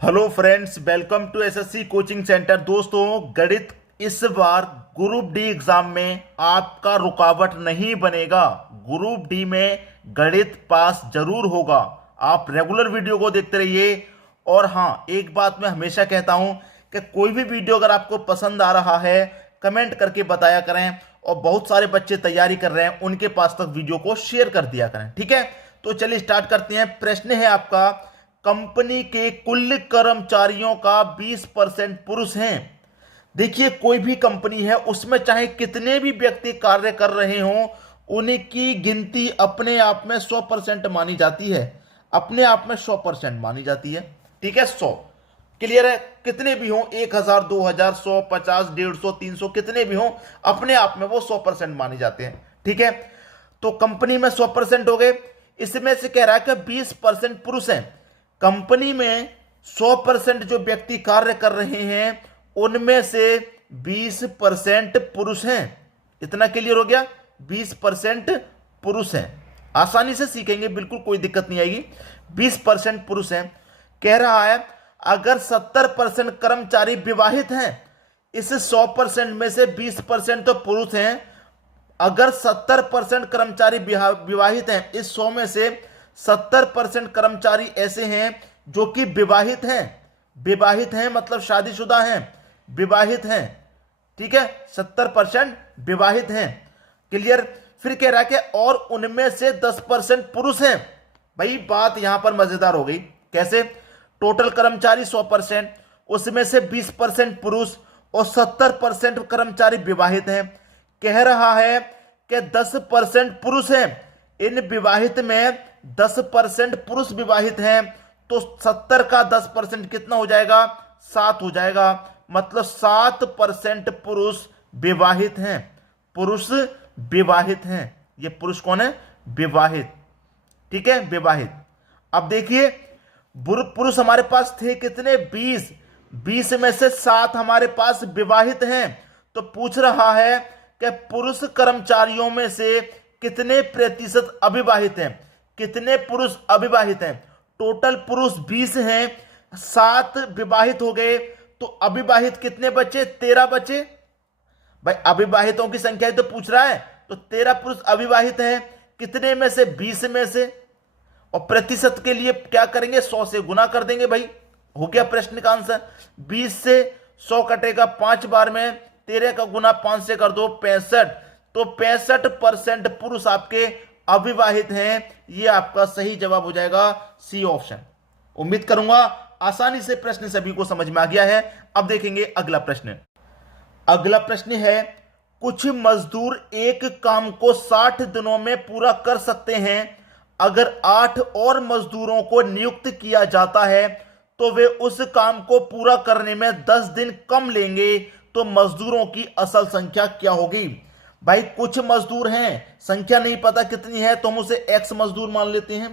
Hello friends, welcome to SSC coaching centre. दोस्तों, गणित इस बार ग्रुप डी एग्जाम में आपका रुकावट नहीं बनेगा। ग्रुप डी में गणित पास जरूर होगा। आप रेगुलर वीडियो को देखते रहिए। और हाँ, एक बात मैं हमेशा कहता हूं कि कोई भी वीडियो अगर आपको पसंद आ रहा है कमेंट करके बताया करें। और बहुत सारे बच्चे तैयारी कर रहे हैं, उनके पास तक वीडियो को शेयर कर दिया करें। ठीक है, तो चलिए स्टार्ट करते हैं। प्रश्न है आपका, कंपनी के कुल कर्मचारियों का 20% पुरुष हैं। देखिए, कोई भी कंपनी है, उसमें चाहे कितने भी व्यक्ति कार्य कर रहे हों, उनकी गिनती अपने आप में 100% मानी जाती है। अपने आप में 100% मानी जाती है। ठीक है, 100 क्लियर है। कितने भी हों, 1000, 2000, 100, 50, 150, 300, कितने भी हों, अपने आप में वो 100% माने जाते हैं। ठीक है, तो कंपनी में 100% हो गए। इसमें से कह रहा है कि 20% पुरुष हैं। कंपनी में 100% जो व्यक्ति कार्य कर रहे हैं, उनमें से 20% पुरुष हैं। इतना क्लियर हो गया। 20% पुरुष हैं। आसानी से सीखेंगे, बिल्कुल कोई दिक्कत नहीं आएगी। 20% पुरुष हैं। कह रहा है अगर 70% कर्मचारी विवाहित हैं, इस 100% में से 20% तो पुरुष हैं। अगर 70% कर्मचारी विवाहित हैं, इस 100 में से 70% कर्मचारी ऐसे हैं जो कि विवाहित हैं। विवाहित हैं मतलब शादीशुदा हैं, विवाहित हैं। ठीक है, 70% विवाहित हैं। क्लियर। फिर कह रहा है कि और उनमें से 10% पुरुष हैं। भाई बात यहां पर मजेदार हो गई। कैसे? टोटल कर्मचारी 100%, उसमें से 20% पुरुष और 70% कर्मचारी विवाहित हैं। कह रहा है कि 10% पुरुष हैं। इन विवाहित में 10% पुरुष विवाहित हैं, तो 70 का 10% कितना हो जाएगा? 7 हो जाएगा। मतलब 7% पुरुष विवाहित हैं। पुरुष विवाहित हैं। ये पुरुष कौन है? विवाहित। ठीक है, विवाहित। अब देखिए, पुरुष हमारे पास थे कितने? 20। 20 में से 7 हमारे पास विवाहित हैं। तो पूछ रहा है कि पुरुष कर्मचारियों में से कितने प्रतिशत अविवाहित हैं? कितने पुरुष अविवाहित हैं? टोटल पुरुष 20 हैं, 7 विवाहित हो गए, तो अविवाहित कितने बचे? 13 बचे। भाई अविवाहितों की संख्या ही तो पूछ रहा है, तो 13 पुरुष अविवाहित हैं। कितने में से? 20 में से। और प्रतिशत के लिए क्या करेंगे? 100 से गुना कर देंगे। भाई हो गया प्रश्न का आंसर। 20 से 100 कटेगा 5 बार में, 13 का गुना 5 से कर दो, 65। तो 65% पुरुष आपके अविवाहित हैं। ये आपका सही जवाब हो जाएगा, सी ऑप्शन। उम्मीद करूंगा आसानी से प्रश्न सभी को समझ में आ गया है। अब देखेंगे अगला प्रश्न। अगला प्रश्न है, कुछ मजदूर एक काम को 60 दिनों में पूरा कर सकते हैं। अगर 8 और मजदूरों को नियुक्त किया जाता है तो वे उस काम को पूरा करने में 10 दिन कम लेंगे। तो मजदूरों की असल संख्या क्या होगी? भाई कुछ मजदूर हैं, संख्या नहीं पता कितनी है, तो हम उसे एक्स मजदूर मान लेते हैं।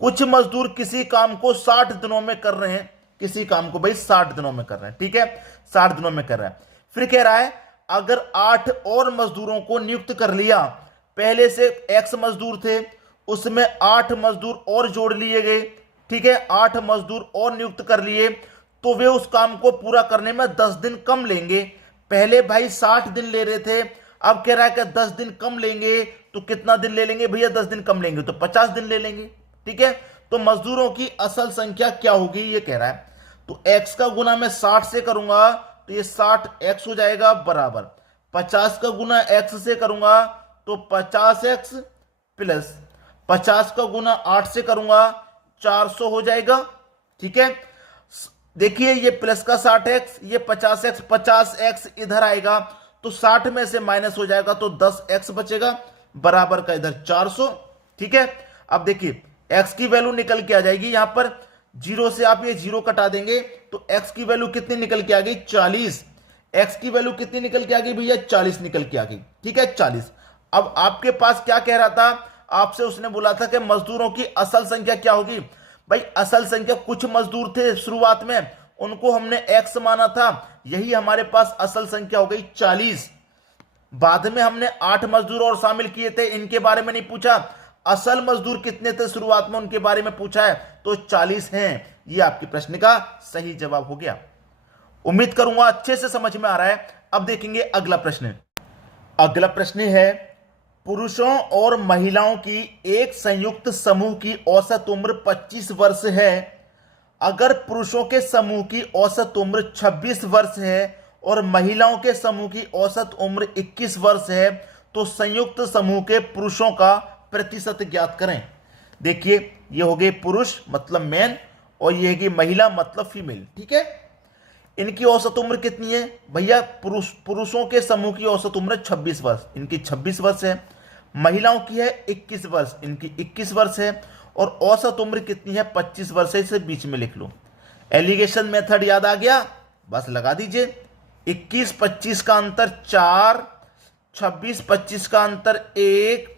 कुछ मजदूर किसी काम को 60 दिनों में कर रहे हैं। किसी काम को भाई 60 दिनों में कर रहे हैं। ठीक है, 60 दिनों में कर रहे हैं। फिर कह रहा है अगर 8 और मजदूरों को नियुक्त कर लिया, पहले से एक्स मजदूर थे, उसमें 8 मजदूर और जोड़ लिए गए। ठीक है, 8 मजदूर और नियुक्त कर लिए, तो वे उस काम को पूरा करने में 10 दिन कम लेंगे। पहले भाई 60 दिन ले रहे थे, अब कह रहा है कि 10 दिन कम लेंगे। तो कितना दिन ले लेंगे भैया? 10 दिन कम लेंगे तो 50 दिन ले लेंगे। ठीक है, तो मजदूरों की असल संख्या क्या होगी ये कह रहा है। तो x का गुना मैं 60 से करूंगा, तो ये 60x हो जाएगा बराबर 50 का गुना x से करूंगा तो 50x प्लस 50 का गुना 8 से करूंगा 400 हो जाएगा। ठीक है, देखिए ये प्लस का 60x, ये 50x, 50x इधर आएगा तो 60 में से माइनस हो जाएगा तो 10x बचेगा, बराबर का इधर 400। ठीक है, अब देखिए x की वैल्यू निकल के आ जाएगी। यहां पर 0 से आप ये 0 कटा देंगे तो x की वैल्यू कितनी निकल के आ गई? 40। x की वैल्यू कितनी निकल के आ गई भैया? 40 निकल के आ गई। ठीक है, 40। अब आपके पास क्या कह रहा था आपसे? उसने बोला था कि मजदूरों की असल संख्या क्या होगी। भाई असल संख्या, कुछ मजदूर थे शुरुआत में, उनको हमने x माना था, यही हमारे पास असल संख्या हो गई 40। बाद में हमने 8 मजदूर और शामिल किए थे, इनके बारे में नहीं पूछा। असल मजदूर कितने थे शुरुआत में, उनके बारे में पूछा है, तो 40 हैं। ये आपके प्रश्न का सही जवाब हो गया। उम्मीद करूंगा अच्छे से समझ में आ रहा है। अब देखेंगे अगला प्रश्न। अगला प्रश्न है, पुरुषों और महिलाओं की एक संयुक्त समूह की औसत उम्र 25 वर्ष है। अगर पुरुषों के समूह की औसत उम्र 26 वर्ष है और महिलाओं के समूह की औसत उम्र 21 वर्ष है, तो संयुक्त समूह के पुरुषों का प्रतिशत ज्ञात करें। देखिए, ये हो गए पुरुष मतलब मैन, और ये है महिला मतलब फीमेल। ठीक है, इनकी औसत उम्र कितनी है भैया? पुरुषों के समूह की औसत उम्र 26 वर्ष, इनकी 26 वर्ष है। महिलाओं की है 21 वर्ष, इनकी 21 वर्ष है। और औसत उम्र कितनी है? 25 वर्ष है। इसे बीच में लिख लो। एलिगेशन मेथड याद आ गया? बस लगा दीजिए। 21-25 का अंतर 4, 26-25 का अंतर 1,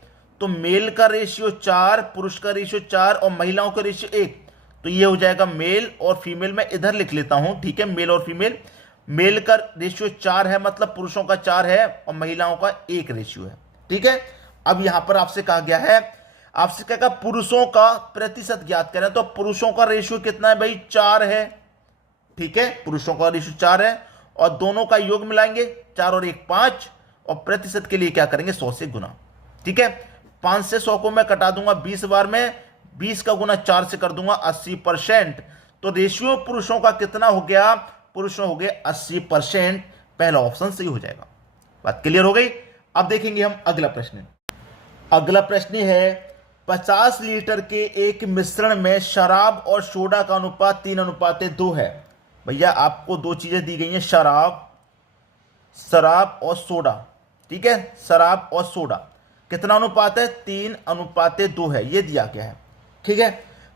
तो मेल का रेशियो 4, पुरुष का रेशियो 4 और महिलाओं का रेशियो 1, तो ये हो जाएगा मेल और फीमेल। मैं इधर लिख लेता हूं, ठीक है, मेल और फीमेल। मेल का रेशियो 4 है, मतलब पुरुषों का 4 है और महिलाओं का 1 रेशियो है। ठीक है, अब यहां पर आपसे कहा गया है, आपसे क्या कहा? पुरुषों का प्रतिशत ज्ञात करें। तो पुरुषों का रेशियो कितना है भाई? 4 है। ठीक है, पुरुषों का रेशियो 4 है और दोनों का योग मिलाएंगे, 4 और 1 5, और प्रतिशत के लिए क्या करेंगे? 100 से गुना। ठीक है, 5 से 100 को मैं कटा दूंगा 20 बार में, 20 का गुना 4 से कर दूंगा 80%। तो रेशियो पुरुषों का कितना हो गया? पुरुषों हो गए 80%। पहला ऑप्शन सही हो जाएगा। बात क्लियर हो गई? अब देखेंगे हम अगला प्रश्न। अगला प्रश्न है, 50 लीटर के एक मिश्रण में शराब और सोडा का अनुपात 3:2 है। भैया आपको दो चीजें दी गई हैं, शराब और सोडा। ठीक है, शराब और सोडा कितना अनुपात है? 3:2 है, ये दिया गया है। ठीक है,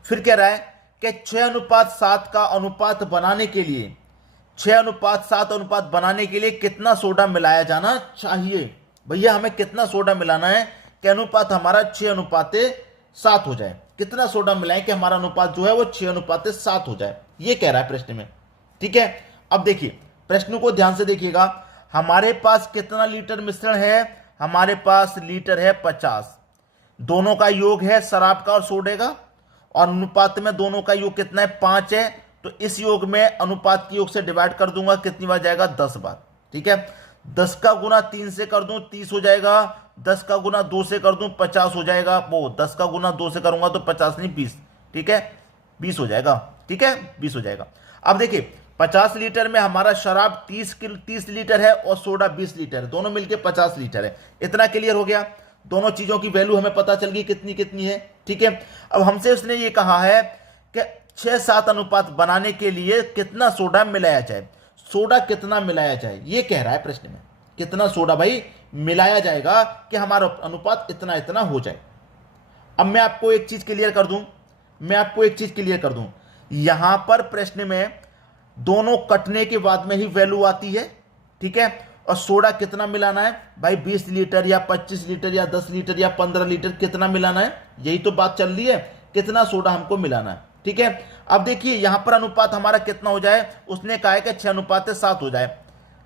फिर कह रहा है कि 6:7 का अनुपात बनाने के लिए 6:7 अनुपात बनाने के लिए कितना सोडा मिलाया जाना चाहिए? भैया हमें कितना सोडा मिलाना है कि अनुपात हमारा 6:7 हो जाए? कितना सोडा मिलाएं कि हमारा अनुपात जो है वो 6:7 हो जाए, ये कह रहा है प्रश्न में। ठीक है, अब देखिए प्रश्न को ध्यान से देखिएगा। हमारे पास कितना लीटर मिश्रण है? हमारे पास लीटर है 50। दोनों का योग है शराब का और सोडे का, और अनुपात में दोनों का योग कितना है? 5 है। तो इस योग में अनुपात के योग से डिवाइड कर दूंगा, कितनी बार जाएगा? 10 बार। ठीक है, 10 का गुना 3 से कर दूं 30 हो जाएगा, 10 का गुना 2 से कर दूं 50 हो जाएगा। वो 10 का गुना 2 से करूंगा तो 50 नहीं 20। ठीक है, 20 हो जाएगा। ठीक है, 20 हो जाएगा। अब देखिए 50 लीटर में हमारा शराब 30 लीटर है और सोडा 20 लीटर है, दोनों मिलके 50 लीटर है। इतना क्लियर हो गया? दोनों चीजों की वैल्यू हमें पता चल गई कितनी कितनी है। ठीक है, अब हमसे उसने ये कहा है कि 6-7 अनुपात बनाने के लिए कितना सोडा मिलाया जाए। सोडा कितना मिलाया जाए ये कह रहा है प्रश्न में। कितना सोडा भाई मिलाया जाएगा कि हमारा अनुपात इतना इतना हो जाए। अब मैं आपको एक चीज क्लियर कर दूं, यहां पर प्रश्न में दोनों कटने के बाद में ही वैल्यू आती है। ठीक है, और सोडा कितना मिलाना है भाई? 20 लीटर या 25 लीटर या 10 लीटर या 15 लीटर कितना मिलाना है, यही तो बात चल रही है। कितना सोडा हमको मिलाना है। ठीक है, अब देखिए यहां पर अनुपात हमारा कितना हो जाए? उसने कहा है कि 6:7 हो जाए।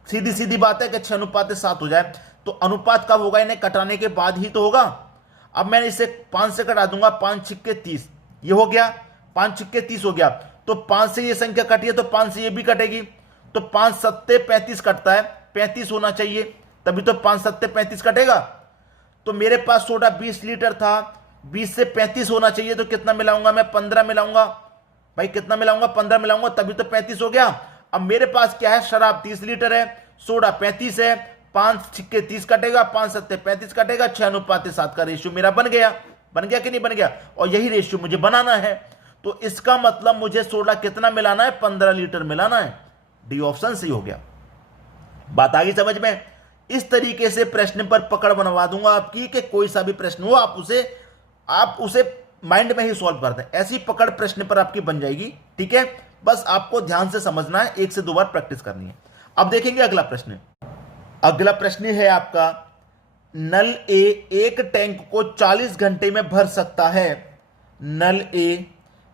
सीधी सीधी बात है कि 6:7 हो जाए। तो अनुपात कब होगा? इन्हें कटाने के बाद ही तो होगा। अब मैं इसे 5 से कटा दूंगा, 5 छिक्के 30, ये हो गया, 5 छिक्के 30 हो गया। तो 5 से ये संख्या कटी है तो 5 से ये भी कटेगी, तो 5 सत्ते 35 कटता है, 35 होना चाहिए, तभी तो 5 सत्ते 35 कटेगा। तो मेरे पास सोडा 20 लीटर था, 20 से 35 होना चाहिए, तो कितना मिलाऊंगा मैं? 15 मिलाऊंगा भाई। कितना मिलाऊंगा? 15 मिलाऊंगा, तभी तो 35 हो गया। अब मेरे पास क्या है? शराब 30 लीटर है, सोडा 35 है, 5 छिक्के 30 कटेगा, 5 सत्ते 35 कटेगा, 6:7 का रेशियो मेरा बन गया कि नहीं बन गया? और यही रेशियो मुझे बनाना है। तो इसका मतलब मुझे सोडा कितना मिलाना है? 15 लीटर मिलाना है। डी ऑप्शन सही हो गया। बात आ गई समझ में? इस तरीके से प्रश्न पर पकड़ बनवा दूंगा आपकी कि कोई सा भी प्रश्न हो आप उसे माइंड में ही सॉल्व कर दें। ऐसी पकड़ प्रश्न पर आपकी बन जाएगी। ठीक है, बस आपको ध्यान से समझना है, 1 से 2 बार प्रैक्टिस करनी है। अब देखेंगे अगला प्रश्न। अगला प्रश्न है आपका, नल ए एक टैंक को 40 घंटे में भर सकता है। नल ए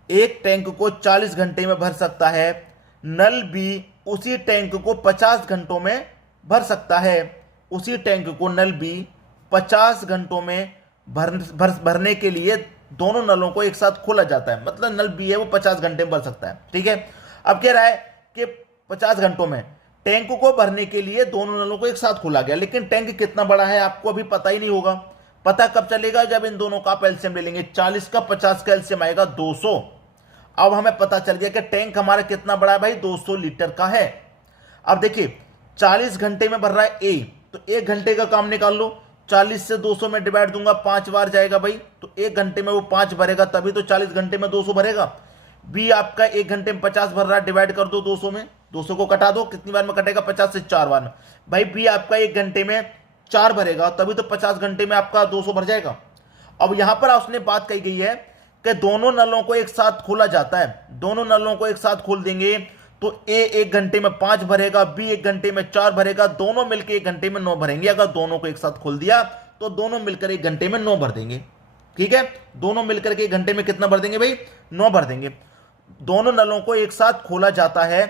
एक टैंक को 40 घंटे में भर सकता है। नल बी उसी टैंक को 50 घंटों में भर सकता है। उसी टैंक को नल बी 50 घंटों में भरने के लिए दोनों नलों को एक साथ खोला जाता है, मतलब नल बी है वो 50 घंटे में भर सकता है। ठीक है, अब कह रहा है कि 50 घंटों में टैंक को भरने के लिए दोनों नलों को एक साथ खोला गया, लेकिन टैंक कितना बड़ा है आपको अभी पता ही नहीं होगा। पता कब चलेगा, जब इन दोनों का आप एलसीएम ले लेंगे। 40 का 50 का एलसीएम आएगा 200। अब हमें पता चल गया कि टैंक हमारा कितना बड़ा है भाई, 200 लीटर का है। अब देखिए 40 घंटे में भर रहा है ए, तो 1 घंटे का काम निकाल लो। 40 से 200 में डिवाइड दूंगा, 5 बार जाएगा भाई, तो 1 घंटे में वो 5 भरेगा, तभी तो 40 घंटे में 200 भरेगा। बी आपका 1 घंटे में 50 भर रहा है, डिवाइड कर दो 200 में, 200 को कटा दो, कितनी बार में कटेगा, 50 से 4 बार में। भाई बी आपका 1 घंटे में 4 भरेगा, तभी तो 50 घंटे में आपका 200 भर जाएगा। अब यहां पर उसने बात कही गई है कि दोनों नलों को एक साथ खोला जाता है, दोनों नलों को एक साथ खोल देंगे तो ए 1 घंटे में 5 भरेगा, बी 1 घंटे में 4 भरेगा, दोनों मिलकर 1 घंटे में 9 भरेंगे। अगर दोनों को एक साथ खोल दिया तो दोनों मिलकर 1 घंटे में 9 भर देंगे। ठीक है, दोनों मिलकर के 1 घंटे में कितना भर देंगे भाई, 9 भर देंगे। दोनों नलों को एक साथ खोला जाता है,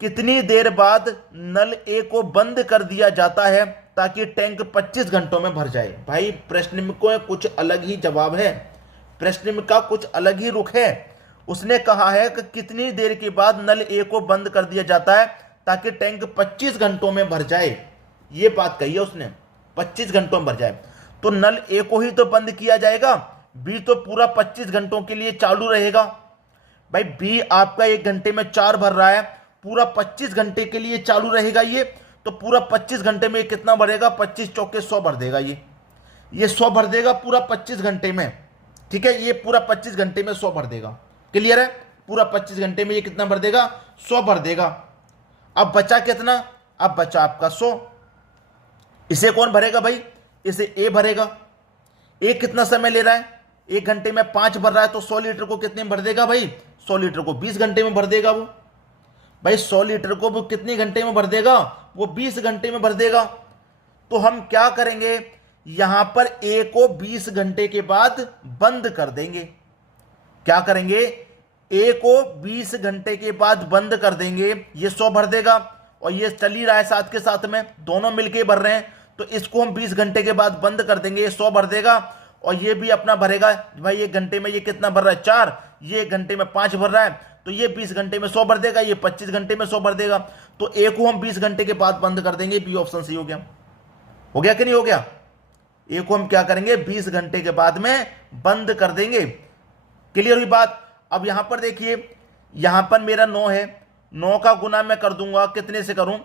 कितनी देर बाद नल ए को बंद कर दिया जाता है ताकि टैंक 25 घंटों में भर जाए। भाई प्रश्न में को कुछ अलग ही जवाब है, प्रश्न का कुछ अलग ही रुख है। उसने कहा है कि कितनी देर के बाद नल ए को बंद कर दिया जाता है ताकि टैंक 25 घंटों में भर जाए, ये बात कही है उसने, 25 घंटों में भर जाए। तो नल ए को ही तो बंद किया जाएगा, बी तो पूरा 25 घंटों के लिए चालू रहेगा। भाई बी आपका 1 घंटे में 4 भर रहा है, पूरा 25 घंटे के लिए चालू रहेगा ये, तो पूरा 25 घंटे में कितना भरेगा, 25 चौके 100 भर देगा, ये 100 भर देगा पूरा 25 घंटे में। ठीक है, ये पूरा 25 घंटे में 100 भर देगा। क्लियर है, पूरा 25 घंटे में ये कितना भर देगा, 100 भर देगा। अब बचा कितना, अब बचा आपका 100। इसे कौन भरेगा भाई, इसे ए भरेगा। ए कितना समय ले रहा है, 1 घंटे में 5 भर रहा है, तो 100 लीटर को कितने में भर देगा भाई, 100 लीटर को 20 घंटे में भर देगा वो। भाई 100 लीटर को वो कितने घंटे में भर देगा, वो 20 घंटे में भर देगा। तो हम क्या करेंगे, यहां पर ए को 20 घंटे के बाद बंद कर देंगे। क्या करेंगे, ए को 20 घंटे के बाद बंद कर देंगे, ये 100 भर देगा और ये चल ही रहा है साथ के साथ में, दोनों मिलके भर रहे हैं, तो इसको हम 20 घंटे के बाद बंद कर देंगे, ये 100 भर देगा और ये भी अपना भरेगा। भाई 1 घंटे में ये कितना भर रहा है, 4, ये 1 घंटे में 5 भर रहा है, तो ये 20 घंटे में 100 भर देगा, ये 25 घंटे में 100 भर देगा। तो ए को हम 20 घंटे के बाद बंद कर देंगे, बी ऑप्शन सही हो गया कि नहीं हो गया। ए को हम क्या करेंगे, 20 घंटे के बाद में बंद कर देंगे। क्लियर हुई बात। अब यहां पर देखिए, यहां पर मेरा 9 है, 9 का गुना मैं कर दूंगा, कितने से करूं,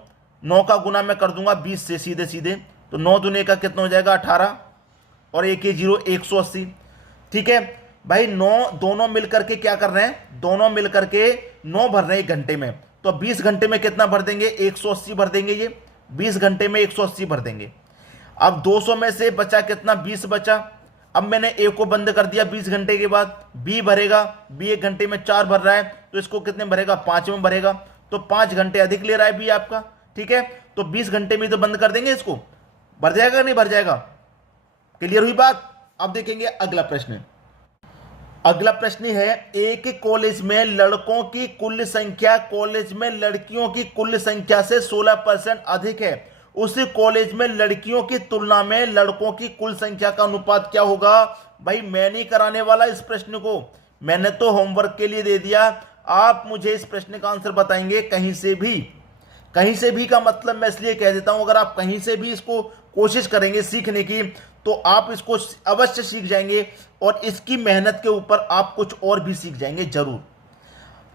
9 का गुना मैं कर दूंगा 20 से, सीधे सीधे, तो 9 दूने का कितना हो जाएगा 18 और 1 0 180। ठीक है भाई, 9 दोनों मिलकर के क्या कर रहे हैं, दोनों मिलकर के 9 भर रहे हैं 1 घंटे में, तो 20 घंटे में कितना भर देंगे, 180 भर देंगे। ये 20 घंटे में 180 भर देंगे। अब 200 में से बचा कितना, 20 बचा। अब मैंने ए को बंद कर दिया 20 घंटे के बाद, बी भरेगा, बी 1 घंटे में 4 भर रहा है, तो इसको कितने भरेगा, 5 में भरेगा, तो 5 घंटे अधिक ले रहा है बी आपका। ठीक है, तो 20 घंटे में तो बंद कर देंगे, इसको भर जाएगा नहीं भर जाएगा। क्लियर हुई बात। अब देखेंगे अगला प्रश्न। अगला प्रश्न है, एक कॉलेज में लड़कों की कुल संख्या कॉलेज में लड़कियों की कुल संख्या से 16% अधिक है, उस कॉलेज में लड़कियों की तुलना में लड़कों की कुल संख्या का अनुपात क्या होगा। भाई मैं नहीं कराने वाला इस प्रश्न को, मैंने तो होमवर्क के लिए दे दिया। आप मुझे इस प्रश्न का आंसर बताएंगे कहीं से भी। कहीं से भी का मतलब मैं इसलिए कह देता हूं, अगर आप कहीं से भी इसको कोशिश करेंगे सीखने की तो आप इसको अवश्य सीख जाएंगे और इसकी मेहनत के ऊपर आप कुछ और भी सीख जाएंगे जरूर।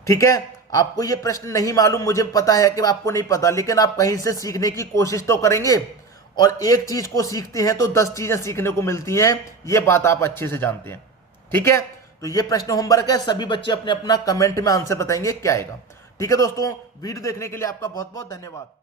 ठीक है, आपको ये प्रश्न नहीं मालूम, मुझे पता है कि आपको नहीं पता, लेकिन आप कहीं से सीखने की कोशिश तो करेंगे। और एक चीज को सीखते हैं तो 10 चीजें सीखने को मिलती हैं, ये बात आप अच्छे से जानते हैं। ठीक है, तो ये प्रश्न होमवर्क है, सभी बच्चे अपने अपना कमेंट में आंसर बताएंगे क्या आएगा। ठीक है दोस्तों, वीडियो देखने के लिए आपका बहुत बहुत धन्यवाद।